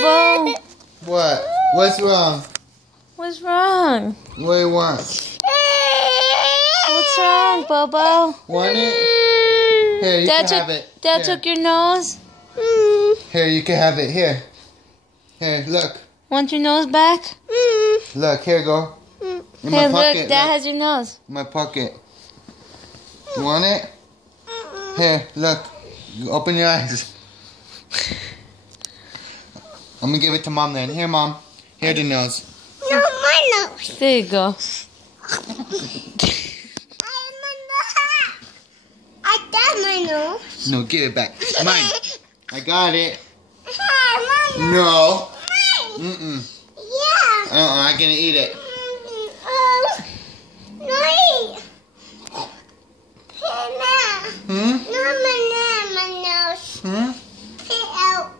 Bobo. What? What's wrong? What's wrong? What do you want? What's wrong, Bobo? Want it? Here, you can have it. Dad Here. took your nose? Here, you can have it. Here. Here, look. Want your nose back? Look, here, go. In my Here, pocket. look, Dad has your nose. My pocket. You want it? Here, look. You open your eyes. I'm gonna give it to Mom then. Here, Mom. Here, the nose. No, my nose. There you go. I got my nose. No, give it back. Mine. I got it. Mine. No. Mine. Yeah. I'm gonna eat it. No, eat. Hmm? No, my nose. Hmm? Get out.